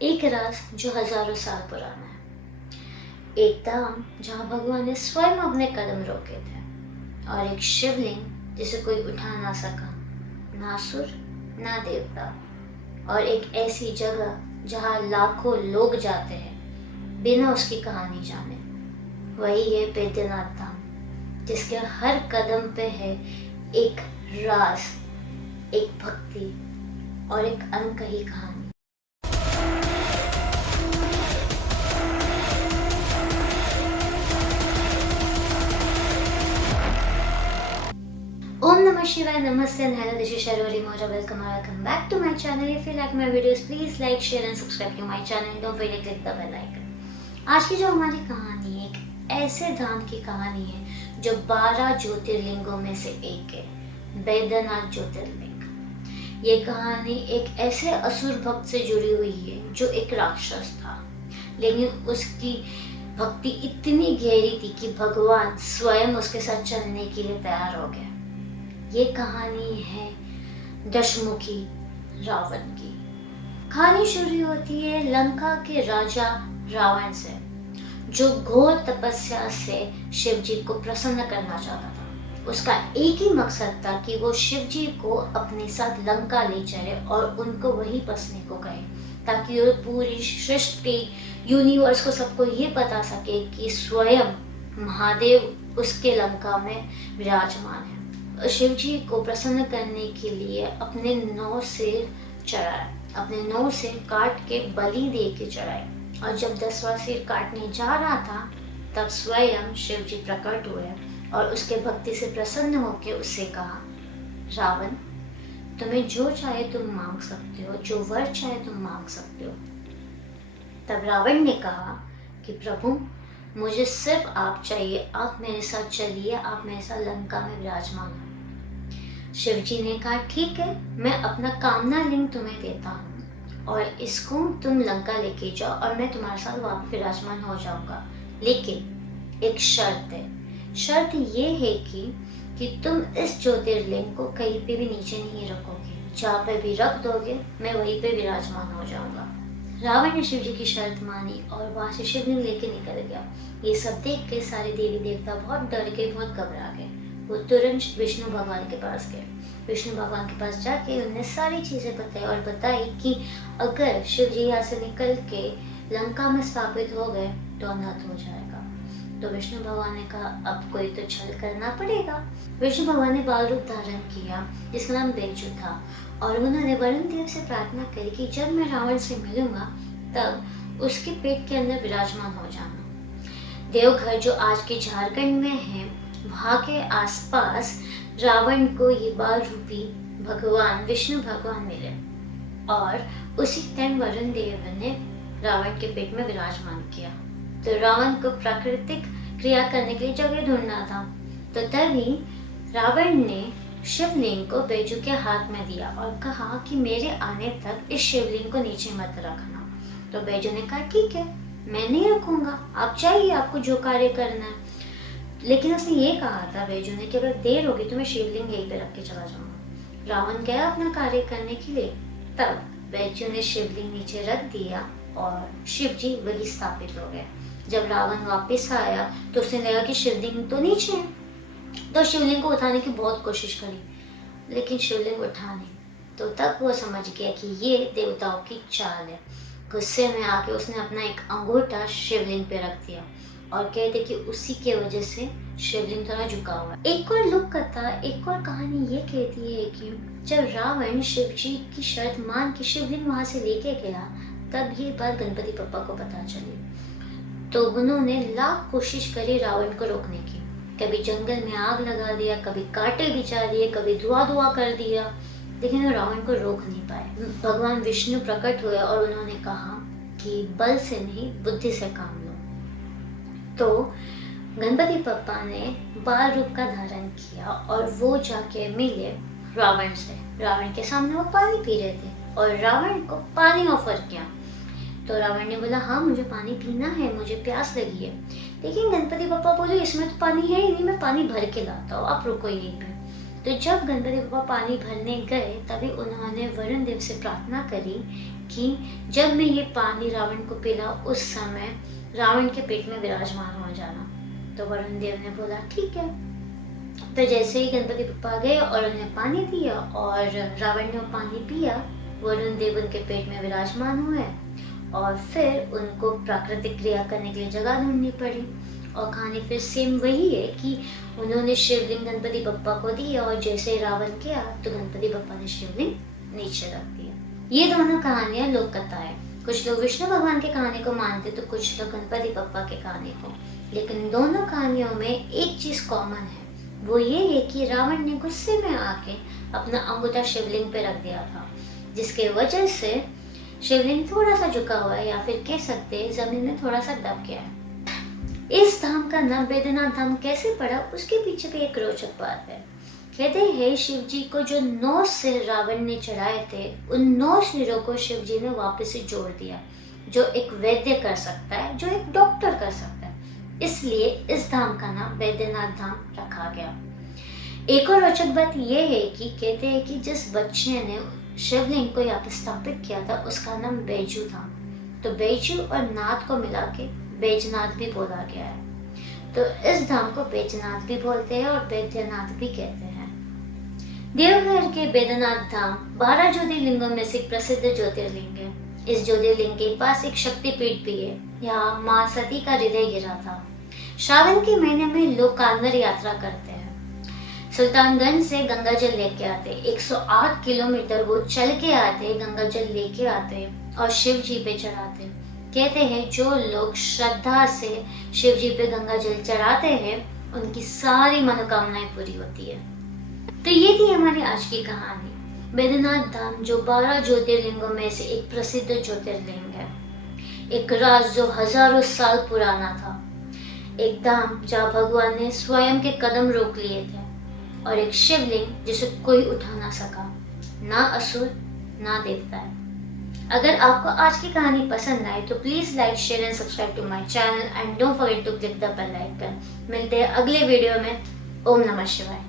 एक राज जो हजारों साल पुराना है। एक धाम जहाँ भगवान ने स्वयं अपने कदम रोके थे, और एक शिवलिंग जिसे कोई उठा ना सका, ना असुर ना देवता। और एक ऐसी जगह जहाँ लाखों लोग जाते हैं बिना उसकी कहानी जाने। वही है बैद्यनाथ धाम, जिसके हर कदम पे है एक राज, एक भक्ति और एक अनकही कहानी। Om Namah Shivaya, Namaste and hello, this is Sharori Moja. Welcome back to my channel. If you like my videos, please like, share and subscribe to my channel and don't forget to click the bell icon. आज की जो हमारी कहानी है, एक ऐसे धाम की कहानी है जो 12 ज्योतिर्लिंगों में से एक है, बैद्यनाथ ज्योतिर्लिंग। ये कहानी एक ऐसे असुर भक्त से जुड़ी हुई है जो एक राक्षस था, लेकिन उसकी भक्ति इतनी गहरी थी कि भगवान स्वयं उसके साथ चलने के लिए तैयार हो गए। ये कहानी है दशमुखी रावण की। कहानी शुरू होती है लंका के राजा रावण से, जो घोर तपस्या से शिव जी को प्रसन्न करना चाहता था। उसका एक ही मकसद था कि वो शिव जी को अपने साथ लंका ले चले और उनको वहीं बसने को कहे, ताकि वो पूरी सृष्टि, यूनिवर्स को सबको ये बता सके कि स्वयं महादेव उसके लंका में विराजमान है। शिव जी को प्रसन्न करने के लिए अपने 9 सिर चढ़ाए, अपने 9 सिर काट के बलि दे के चढ़ाए। और जब 10वां सिर काटने जा रहा था, तब स्वयं शिव जी प्रकट हुए और उसके भक्ति से प्रसन्न होकर उससे कहा, रावण, तुम्हें जो चाहे तुम मांग सकते हो, जो वर चाहे तुम मांग सकते हो। तब रावण ने कहा कि प्रभु, मुझे सिर्फ आप चाहिए, आप मेरे साथ चलिए, आप मेरे साथ लंका में विराजमान हो। शिव जी ने कहा, ठीक है, मैं अपना कामना लिंग तुम्हें देता हूँ और इसको तुम लंका लेके जाओ और मैं तुम्हारे साथ वहाँ विराजमान हो जाऊंगा, लेकिन एक शर्त है। शर्त ये है कि तुम इस ज्योतिर्लिंग को कहीं पे भी नीचे नहीं रखोगे, जहाँ पे भी रख दोगे मैं वहीं पे विराजमान हो जाऊंगा। रावण ने शिव जी की शर्त मानी और वहां से शिवलिंग लेके निकल गया। ये सब देख के सारे देवी देवता बहुत डर के, बहुत घबरा गए। वो तुरंत विष्णु भगवान के पास गए। विष्णु भगवान के पास जाके उन्हें सारी चीजें बताई और बताई कि अगर शिव जी यहाँ से निकल के लंका में स्थापित हो गए तो अनर्थ हो जाएगा। तो विष्णु भगवान ने कहा, अब कोई तो छल करना पड़ेगा। विष्णु भगवान ने बाल रूप धारण किया, जिसका नाम बैजू था, और उन्होंने वरुण देव से प्रार्थना करी कि जब मैं रावण से मिलूंगा तब उसके पेट के अंदर विराजमान हो जाना। देवघर जो आज के झारखंड में है, वहाँ के आसपास रावण को ये बाल रूपी भगवान विष्णु भगवान मिले और उसी टाइम वरुण देव ने रावण के पेट में विराजमान किया। तो रावण को प्राकृतिक क्रिया करने के लिए जगह ढूंढना था, तो तभी रावण ने शिवलिंग को बैजू के हाथ में दिया और कहा कि मेरे आने तक इस शिवलिंग को नीचे मत रखना। तो बैजू ने कहा, ठीक है, मैं नहीं रखूंगा, आप चाहिए, आपको जो कार्य करना है। लेकिन उसने ये कहा था बैजू ने कि अगर देर होगी तो मैं शिवलिंग यहीं पे रख के चला जाऊंगा। रावण गया अपना कार्य करने के लिए, तब बैजू ने शिवलिंग नीचे रख दिया और शिव जी वही स्थापित हो गए। जब रावण वापस आया तो उसने लगा कि शिवलिंग तो नीचे है, तो शिवलिंग को उठाने की बहुत कोशिश करी, लेकिन शिवलिंग उठा नहीं। तो तब वो समझ गया कि ये देवताओं की चाल है। गुस्से में आके उसने अपना एक अंगूठा शिवलिंग पे रख दिया और कहते कि उसी के वजह से शिवलिंग थोड़ा झुका हुआ है। एक और लोक कथा, एक और कहानी ये कहती है कि जब रावण शिव जी की शर्त मान के शिवलिंग वहां से लेके गया, तब ये बात गणपति पप्पा को पता चली। तो उन्होंने लाख कोशिश करी रावण को रोकने की। कभी जंगल में आग लगा दिया, कभी कांटे बिछा दिए, कभी धुआं कर दिया, लेकिन वो रावण को रोक नहीं पाए। भगवान विष्णु प्रकट हुए और उन्होंने कहा कि बल से नहीं, बुद्धि से काम लो। तो गणपति पप्पा ने बाल रूप का धारण किया और वो जाके मिले रावण से। रावण के सामने वो पानी पी रहे थे और रावण को पानी ऑफर किया। तो रावण ने बोला, हाँ मुझे पानी पीना है, मुझे प्यास लगी है। लेकिन गणपति पप्पा बोले, इसमें तो पानी है ही नहीं, मैं पानी भर के लाता हूँ, आप रुको यहीं पे। तो जब गणपति बप्पा पानी भरने गए तभी उन्होंने वरुण देव से प्रार्थना करी कि जब मैं ये पानी रावण को पिला उस समय रावण के पेट में विराजमान हो जाना। तो वरुण देव ने बोला ठीक है। तो जैसे ही गणपति बप्पा गए और उन्हें पानी दिया और रावण ने वो पानी पिया, वरुण देव उनके पेट में विराजमान हुए और फिर उनको प्राकृतिक क्रिया करने के लिए जगह ढूंढनी पड़ी। और कहानी फिर सेम वही है कि उन्होंने शिवलिंग गणपति बप्पा को दिया और जैसे ही रावण गया तो गणपति बप्पा ने शिवलिंग नीचे रख दिया। ये दोनों कहानियां लोक कथा है। कुछ लोग विष्णु भगवान की कहानी को मानते तो कुछ लोग गणपति बप्पा की कहानी को, लेकिन दोनों कहानियों में एक चीज कॉमन है, वो ये है कि रावण ने गुस्से में आके अपना अंगूठा शिवलिंग पे रख दिया था, जिसके वजह से शिवलिंग थोड़ा सा झुका हुआ है या फिर कह सकते हैं जमीन में थोड़ा सा दब गया है। इस धाम का नाम बैद्यनाथ धाम कैसे पड़ा उसके पीछे भी एक रोचक बात है। कहते हैं शिव जी को जो 9 सिर रावण ने चढ़ाए थे उन 9 सिरों को शिव जी ने वापस से जोड़ दिया, जो एक वैद्य कर सकता है, जो एक डॉक्टर कर सकता है। इसलिए इस धाम का नाम बैद्यनाथ धाम रखा गया। एक और रोचक बात यह है कि कहते हैं कि जिस बच्चे ने शिवलिंग को यहाँ पे स्थापित किया था उसका नाम बैजू था। तो बैजू और नाथ को मिला के बैजनाथ भी बोला गया है। तो इस धाम को बैजनाथ भी बोलते हैं और बैद्यनाथ भी कहते हैं। देवघर के बैद्यनाथ धाम 12 ज्योतिर्लिंगों में से एक प्रसिद्ध ज्योतिर्लिंग है। इस ज्योतिर्लिंग के पास एक शक्तिपीठ भी है। यहाँ माँ सती का हृदय गिरा था। श्रावण के महीने में लोग कांवड़ यात्रा करते हैं। सुल्तानगंज से गंगा जल लेके आते, 108 किलोमीटर वो चल के आते, गंगा जल लेके आते और शिव जी पे चढ़ाते। कहते हैं जो लोग श्रद्धा से शिव जी पे गंगा जल चढ़ाते हैं उनकी सारी मनोकामनाएं पूरी होती है। तो ये थी हमारी आज की कहानी। बैद्यनाथ धाम जो 12 ज्योतिर्लिंगों में से एक प्रसिद्ध ज्योतिर्लिंग है, एक राज जो हजारों साल पुराना था, एक धाम जहाँ भगवान ने स्वयं के कदम रोक लिए थे और एक शिवलिंग जिसे कोई उठा ना सका, ना असुर ना देवता है। अगर आपको आज की कहानी पसंद आए तो please like share and subscribe to my channel and don't forget to click the bell icon. मिलते हैं अगले वीडियो में। ओम नमः शिवाय।